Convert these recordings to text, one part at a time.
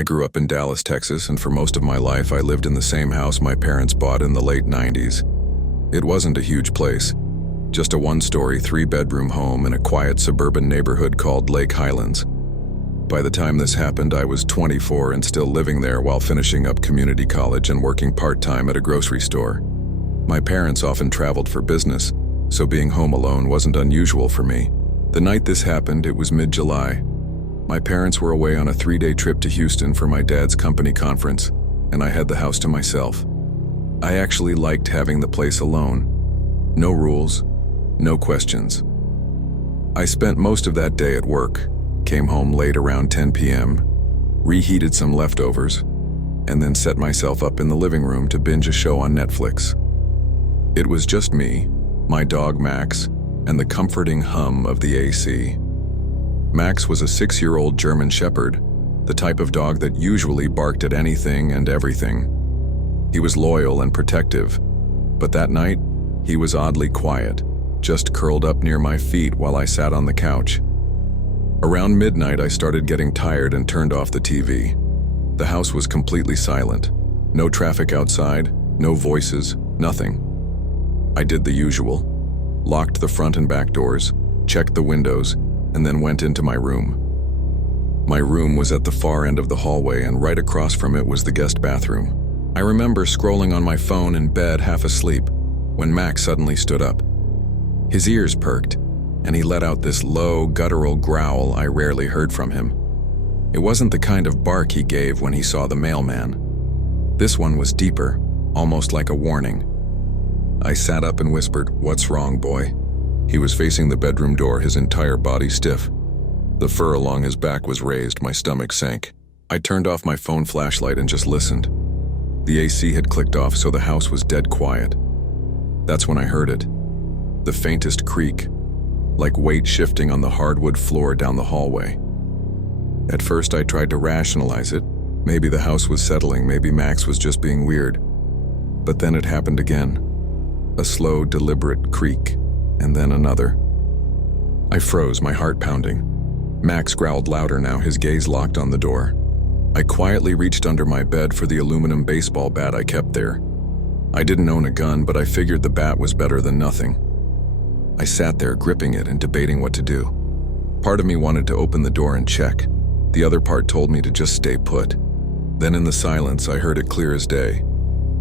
I grew up in Dallas, Texas, and for most of my life I lived in the same house my parents bought in the late 90s. It wasn't a huge place, just a one-story, three-bedroom home in a quiet suburban neighborhood called Lake Highlands. By the time this happened, I was 24 and still living there while finishing up community college and working part-time at a grocery store. My parents often traveled for business, so being home alone wasn't unusual for me. The night this happened, it was mid-July. My parents were away on a 3-day trip to Houston for my dad's company conference, and I had the house to myself. I actually liked having the place alone. No rules, no questions. I spent most of that day at work, came home late around 10 p.m., reheated some leftovers, and then set myself up in the living room to binge a show on Netflix. It was just me, my dog Max, and the comforting hum of the AC. Max was a 6-year-old German Shepherd, the type of dog that usually barked at anything and everything. He was loyal and protective, but that night, he was oddly quiet, just curled up near my feet while I sat on the couch. Around midnight, I started getting tired and turned off the TV. The house was completely silent. No traffic outside, no voices, nothing. I did the usual, locked the front and back doors, checked the windows, and then went into my room. My room was at the far end of the hallway, and right across from it was the guest bathroom. I remember scrolling on my phone in bed, half asleep, when Max suddenly stood up. His ears perked, and he let out this low, guttural growl I rarely heard from him. It wasn't the kind of bark he gave when he saw the mailman. This one was deeper, almost like a warning. I sat up and whispered, "What's wrong, boy?" He was facing the bedroom door, his entire body stiff. The fur along his back was raised, my stomach sank. I turned off my phone flashlight and just listened. The AC had clicked off, so the house was dead quiet. That's when I heard it. The faintest creak, like weight shifting on the hardwood floor down the hallway. At first I tried to rationalize it. Maybe the house was settling, maybe Max was just being weird. But then it happened again. A slow, deliberate creak, and then another. I froze, my heart pounding. Max growled louder now, his gaze locked on the door. I quietly reached under my bed for the aluminum baseball bat I kept there. I didn't own a gun, but I figured the bat was better than nothing. I sat there gripping it and debating what to do. Part of me wanted to open the door and check. The other part told me to just stay put. Then in the silence, I heard it clear as day.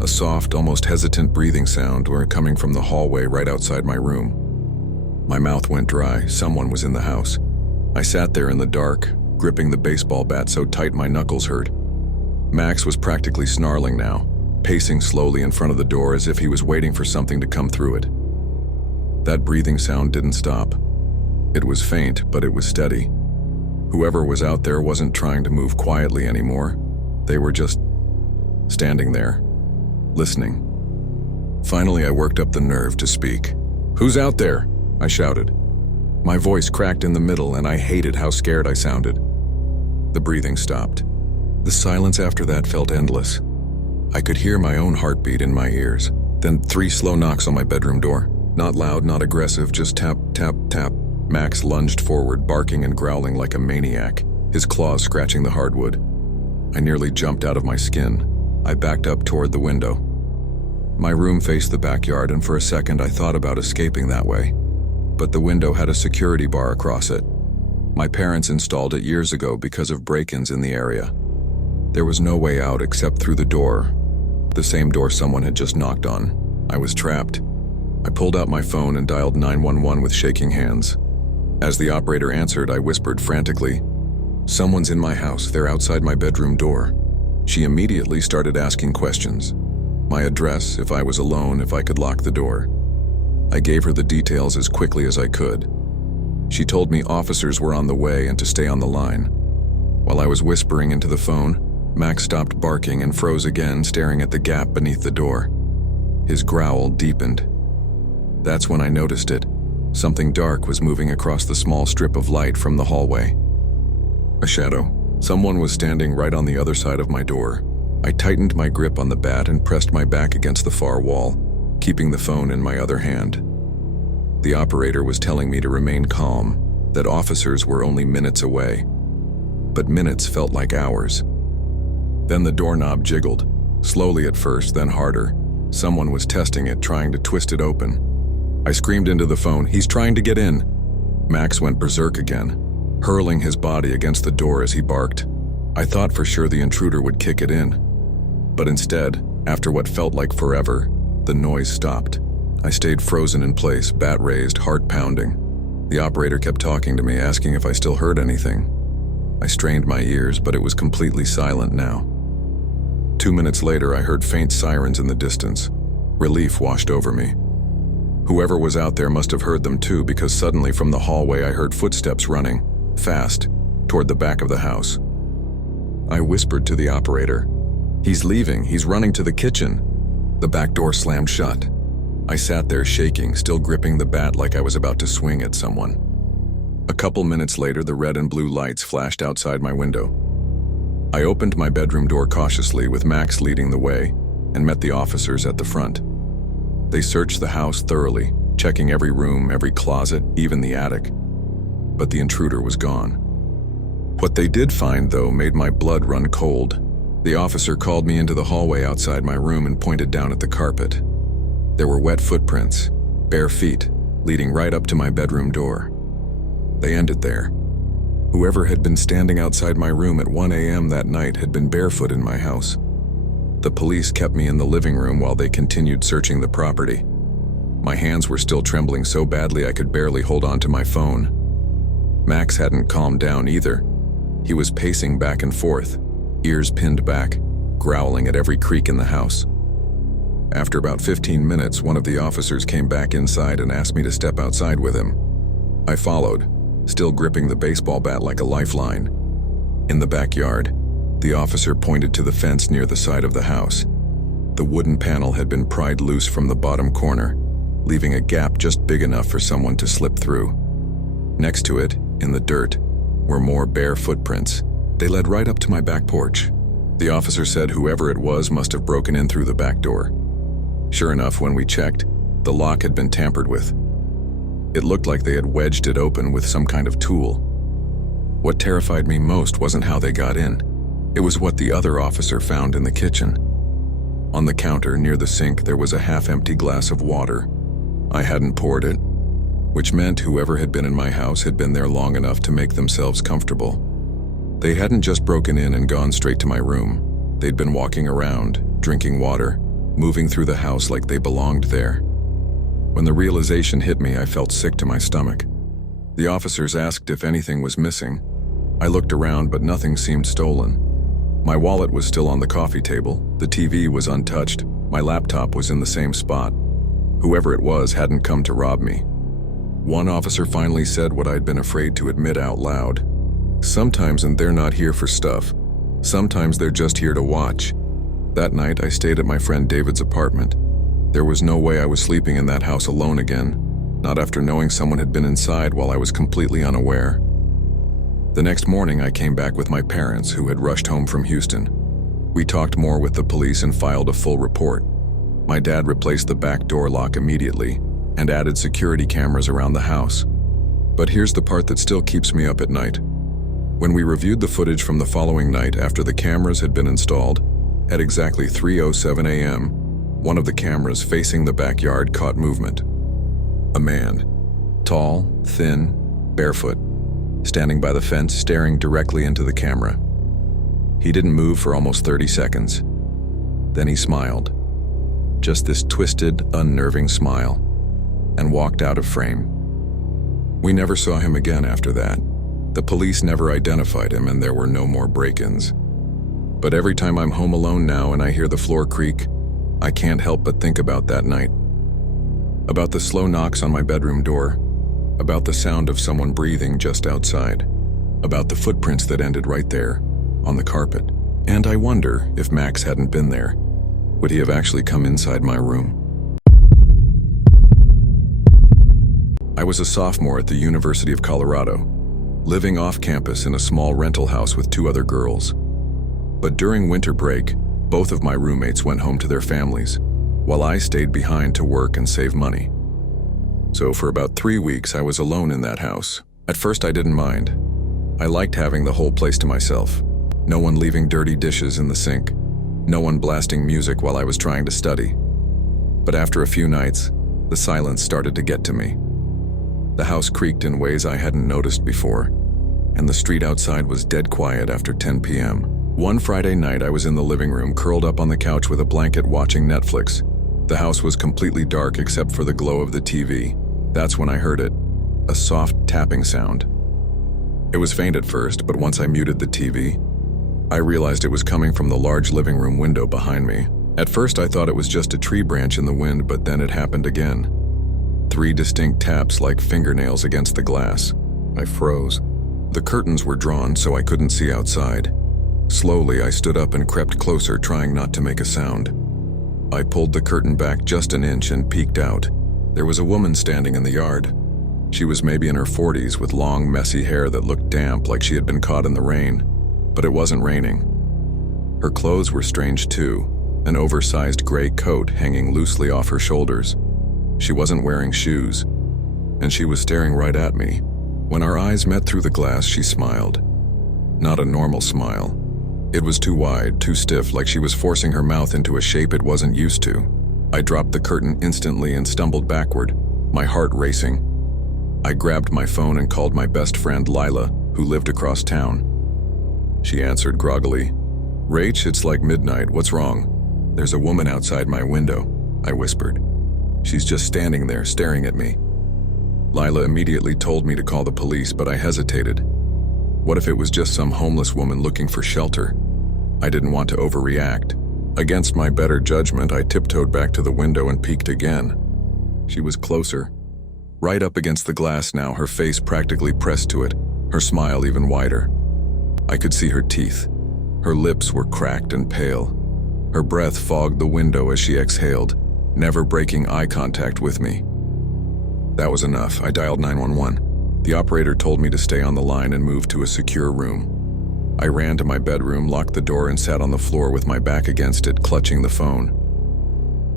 A soft, almost hesitant breathing sound were coming from the hallway right outside my room. My mouth went dry. Someone was in the house. I sat there in the dark, gripping the baseball bat so tight my knuckles hurt. Max was practically snarling now, pacing slowly in front of the door as if he was waiting for something to come through it. That breathing sound didn't stop. It was faint, but it was steady. Whoever was out there wasn't trying to move quietly anymore. They were just standing there, listening. Finally, I worked up the nerve to speak. "Who's out there?" I shouted. My voice cracked in the middle, and I hated how scared I sounded. The breathing stopped. The silence after that felt endless. I could hear my own heartbeat in my ears. Then 3 slow knocks on my bedroom door. Not loud, not aggressive, just tap, tap, tap. Max lunged forward, barking and growling like a maniac, his claws scratching the hardwood. I nearly jumped out of my skin. I backed up toward the window. My room faced the backyard, and for a second I thought about escaping that way. But the window had a security bar across it. My parents installed it years ago because of break-ins in the area. There was no way out except through the door, the same door someone had just knocked on. I was trapped. I pulled out my phone and dialed 911 with shaking hands. As the operator answered, I whispered frantically, "Someone's in my house, they're outside my bedroom door." She immediately started asking questions. My address, if I was alone, if I could lock the door. I gave her the details as quickly as I could. She told me officers were on the way and to stay on the line. While I was whispering into the phone, Max stopped barking and froze again, staring at the gap beneath the door. His growl deepened. That's when I noticed it. Something dark was moving across the small strip of light from the hallway. A shadow. Someone was standing right on the other side of my door. I tightened my grip on the bat and pressed my back against the far wall, keeping the phone in my other hand. The operator was telling me to remain calm, that officers were only minutes away. But minutes felt like hours. Then the doorknob jiggled, slowly at first, then harder. Someone was testing it, trying to twist it open. I screamed into the phone, "He's trying to get in!" Max went berserk again, hurling his body against the door as he barked. I thought for sure the intruder would kick it in. But instead, after what felt like forever, the noise stopped. I stayed frozen in place, bat raised, heart pounding. The operator kept talking to me, asking if I still heard anything. I strained my ears, but it was completely silent now. 2 minutes later, I heard faint sirens in the distance. Relief washed over me. Whoever was out there must have heard them too, because suddenly from the hallway I heard footsteps running, fast, toward the back of the house. I whispered to the operator, "He's leaving, he's running to the kitchen." The back door slammed shut. I sat there shaking, still gripping the bat like I was about to swing at someone. A couple minutes later, the red and blue lights flashed outside my window. I opened my bedroom door cautiously, with Max leading the way, and met the officers at the front. They searched the house thoroughly, checking every room, every closet, even the attic. But the intruder was gone. What they did find, though, made my blood run cold. The officer called me into the hallway outside my room and pointed down at the carpet. There were wet footprints, bare feet, leading right up to my bedroom door. They ended there. Whoever had been standing outside my room at 1 a.m. that night had been barefoot in my house. The police kept me in the living room while they continued searching the property. My hands were still trembling so badly I could barely hold on to my phone. Max hadn't calmed down either. He was pacing back and forth, ears pinned back, growling at every creak in the house. After about 15 minutes, one of the officers came back inside and asked me to step outside with him. I followed, still gripping the baseball bat like a lifeline. In the backyard, the officer pointed to the fence near the side of the house. The wooden panel had been pried loose from the bottom corner, leaving a gap just big enough for someone to slip through. Next to it, in the dirt, were more bare footprints. They led right up to my back porch. The officer said whoever it was must have broken in through the back door. Sure enough, when we checked, the lock had been tampered with. It looked like they had wedged it open with some kind of tool. What terrified me most wasn't how they got in. It was what the other officer found in the kitchen. On the counter near the sink, there was a half-empty glass of water. I hadn't poured it, which meant whoever had been in my house had been there long enough to make themselves comfortable. They hadn't just broken in and gone straight to my room. They'd been walking around, drinking water, moving through the house like they belonged there. When the realization hit me, I felt sick to my stomach. The officers asked if anything was missing. I looked around, but nothing seemed stolen. My wallet was still on the coffee table, the TV was untouched, my laptop was in the same spot. Whoever it was hadn't come to rob me. One officer finally said what I'd been afraid to admit out loud. Sometimes they're not here for stuff. Sometimes they're just here to watch. That night, I stayed at my friend David's apartment. There was no way I was sleeping in that house alone again, not after knowing someone had been inside while I was completely unaware. The next morning, I came back with my parents, who had rushed home from Houston. We talked more with the police and filed a full report. My dad replaced the back door lock immediately and added security cameras around the house. But here's the part that still keeps me up at night. When we reviewed the footage from the following night after the cameras had been installed, at exactly 3:07 a.m., one of the cameras facing the backyard caught movement. A man, tall, thin, barefoot, standing by the fence staring directly into the camera. He didn't move for almost 30 seconds. Then he smiled. Just this twisted, unnerving smile, and walked out of frame. We never saw him again after that. The police never identified him, and there were no more break-ins. But every time I'm home alone now and I hear the floor creak, I can't help but think about that night. About the slow knocks on my bedroom door, about the sound of someone breathing just outside, about the footprints that ended right there, on the carpet. And I wonder if Max hadn't been there, would he have actually come inside my room? I was a sophomore at the University of Colorado, living off campus in a small rental house with 2 other girls. But during winter break, both of my roommates went home to their families, while I stayed behind to work and save money. So for about 3 weeks, I was alone in that house. At first, I didn't mind. I liked having the whole place to myself. No one leaving dirty dishes in the sink. No one blasting music while I was trying to study. But after a few nights, the silence started to get to me. The house creaked in ways I hadn't noticed before, and the street outside was dead quiet after 10 p.m. One Friday night, I was in the living room, curled up on the couch with a blanket watching Netflix. The house was completely dark except for the glow of the TV. That's when I heard it, a soft tapping sound. It was faint at first, but once I muted the TV, I realized it was coming from the large living room window behind me. At first I thought it was just a tree branch in the wind, but then it happened again. 3 distinct taps like fingernails against the glass. I froze. The curtains were drawn so I couldn't see outside. Slowly I stood up and crept closer, trying not to make a sound. I pulled the curtain back just an inch and peeked out. There was a woman standing in the yard. She was maybe in her 40s with long, messy hair that looked damp like she had been caught in the rain. But it wasn't raining. Her clothes were strange too, an oversized gray coat hanging loosely off her shoulders. She wasn't wearing shoes, and she was staring right at me. When our eyes met through the glass, she smiled. Not a normal smile. It was too wide, too stiff, like she was forcing her mouth into a shape it wasn't used to. I dropped the curtain instantly and stumbled backward, my heart racing. I grabbed my phone and called my best friend Lila, who lived across town. She answered groggily. "Rach, it's like midnight. What's wrong?" "There's a woman outside my window," I whispered. "She's just standing there, staring at me." Lila immediately told me to call the police, but I hesitated. What if it was just some homeless woman looking for shelter? I didn't want to overreact. Against my better judgment, I tiptoed back to the window and peeked again. She was closer. Right up against the glass now, her face practically pressed to it, her smile even wider. I could see her teeth. Her lips were cracked and pale. Her breath fogged the window as she exhaled, never breaking eye contact with me. That was enough. I dialed 911. The operator told me to stay on the line and move to a secure room. I ran to my bedroom, locked the door, and sat on the floor with my back against it, clutching the phone.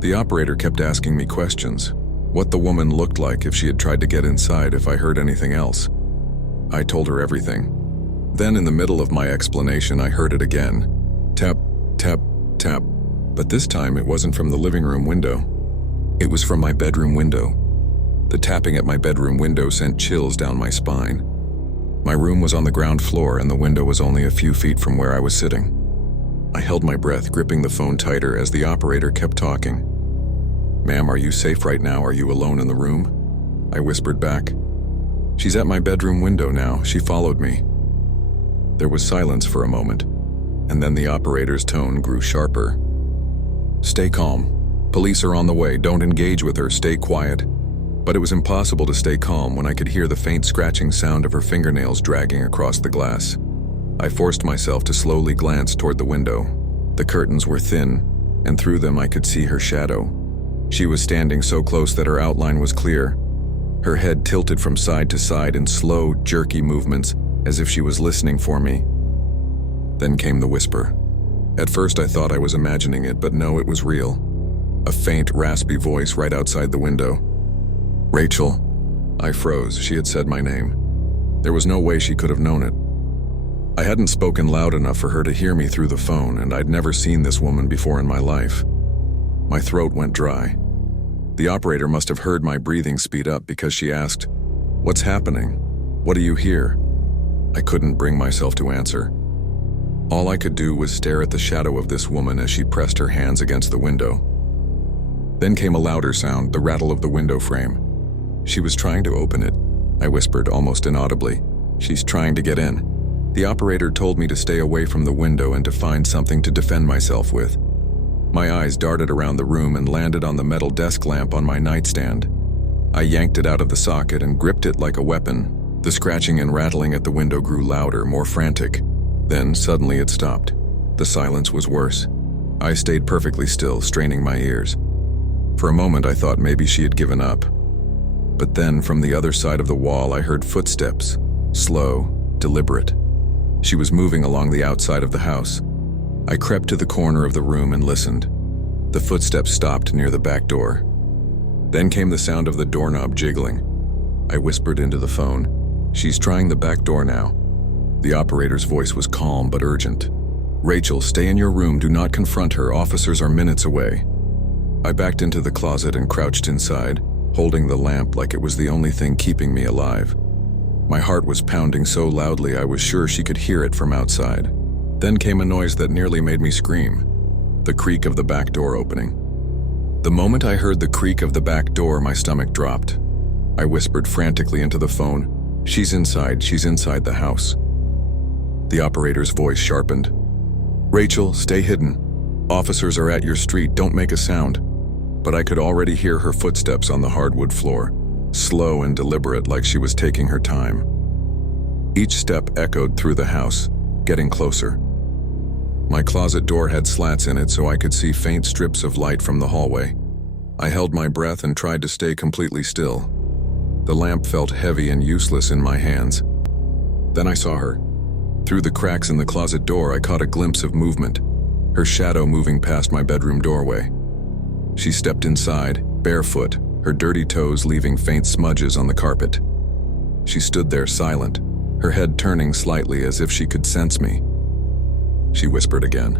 The operator kept asking me questions. What the woman looked like, if she had tried to get inside, if I heard anything else. I told her everything. Then, in the middle of my explanation, I heard it again. Tap, tap, tap. But this time it wasn't from the living room window. It was from my bedroom window. The tapping at my bedroom window sent chills down my spine. My room was on the ground floor and the window was only a few feet from where I was sitting. I held my breath, gripping the phone tighter as the operator kept talking. "Ma'am, are you safe right now? Are you alone in the room?" I whispered back. "She's at my bedroom window now. She followed me." There was silence for a moment, and then the operator's tone grew sharper. "Stay calm. Police are on the way. Don't engage with her. Stay quiet." But it was impossible to stay calm when I could hear the faint scratching sound of her fingernails dragging across the glass. I forced myself to slowly glance toward the window. The curtains were thin, and through them I could see her shadow. She was standing so close that her outline was clear. Her head tilted from side to side in slow, jerky movements, as if she was listening for me. Then came the whisper. At first I thought I was imagining it, but no, it was real. A faint, raspy voice right outside the window. "Rachel." I froze. She had said my name. There was no way she could have known it. I hadn't spoken loud enough for her to hear me through the phone, and I'd never seen this woman before in my life. My throat went dry. The operator must have heard my breathing speed up because she asked, "What's happening? What do you hear?" I couldn't bring myself to answer. All I could do was stare at the shadow of this woman as she pressed her hands against the window. Then came a louder sound, the rattle of the window frame. "She was trying to open it," I whispered almost inaudibly. "She's trying to get in." The operator told me to stay away from the window and to find something to defend myself with. My eyes darted around the room and landed on the metal desk lamp on my nightstand. I yanked it out of the socket and gripped it like a weapon. The scratching and rattling at the window grew louder, more frantic. Then suddenly it stopped. The silence was worse. I stayed perfectly still, straining my ears. For a moment I thought maybe she had given up. But then from the other side of the wall I heard footsteps, slow, deliberate. She was moving along the outside of the house. I crept to the corner of the room and listened. The footsteps stopped near the back door. Then came the sound of the doorknob jiggling. I whispered into the phone, "She's trying the back door now." The operator's voice was calm but urgent. "Rachel, stay in your room. Do not confront her. Officers are minutes away." I backed into the closet and crouched inside, holding the lamp like it was the only thing keeping me alive. My heart was pounding so loudly I was sure she could hear it from outside. Then came a noise that nearly made me scream. The creak of the back door opening. The moment I heard the creak of the back door, my stomach dropped. I whispered frantically into the phone, she's inside the house." The operator's voice sharpened. "Rachel, stay hidden. Officers are at your street, don't make a sound." But I could already hear her footsteps on the hardwood floor, slow and deliberate like she was taking her time. Each step echoed through the house, getting closer. My closet door had slats in it so I could see faint strips of light from the hallway. I held my breath and tried to stay completely still. The lamp felt heavy and useless in my hands. Then I saw her. Through the cracks in the closet door, I caught a glimpse of movement, her shadow moving past my bedroom doorway. She stepped inside, barefoot, her dirty toes leaving faint smudges on the carpet. She stood there silent, her head turning slightly as if she could sense me. She whispered again,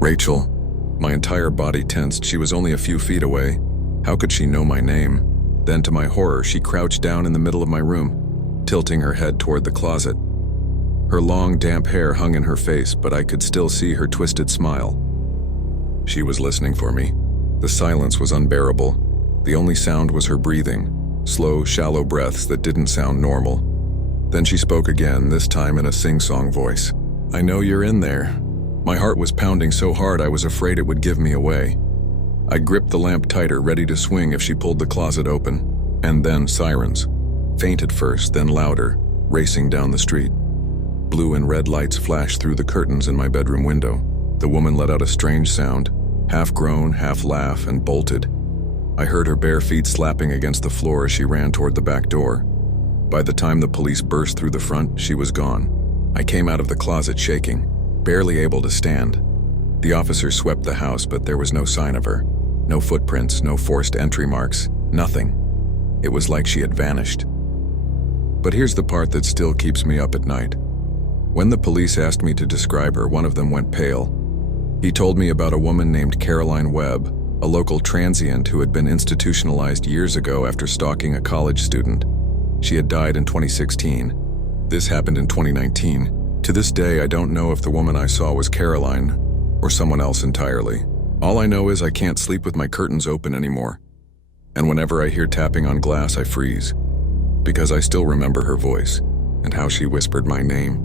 "Rachel." My entire body tensed. She was only a few feet away. How could she know my name? Then, to my horror, she crouched down in the middle of my room, tilting her head toward the closet. Her long, damp hair hung in her face, but I could still see her twisted smile. She was listening for me. The silence was unbearable. The only sound was her breathing, slow, shallow breaths that didn't sound normal. Then she spoke again, this time in a sing-song voice. "I know you're in there." My heart was pounding so hard I was afraid it would give me away. I gripped the lamp tighter, ready to swing if she pulled the closet open. And then sirens. Faint at first, then louder, racing down the street. Blue and red lights flashed through the curtains in my bedroom window. The woman let out a strange sound, half groan, half laugh, and bolted. I heard her bare feet slapping against the floor as she ran toward the back door. By the time the police burst through the front, she was gone. I came out of the closet shaking, barely able to stand. The officers swept the house, but there was no sign of her. No footprints, no forced entry marks, nothing. It was like she had vanished. But here's the part that still keeps me up at night. When the police asked me to describe her, one of them went pale. He told me about a woman named Caroline Webb, a local transient who had been institutionalized years ago after stalking a college student. She had died in 2016. This happened in 2019. To this day, I don't know if the woman I saw was Caroline or someone else entirely. All I know is I can't sleep with my curtains open anymore. And whenever I hear tapping on glass, I freeze, because I still remember her voice and how she whispered my name.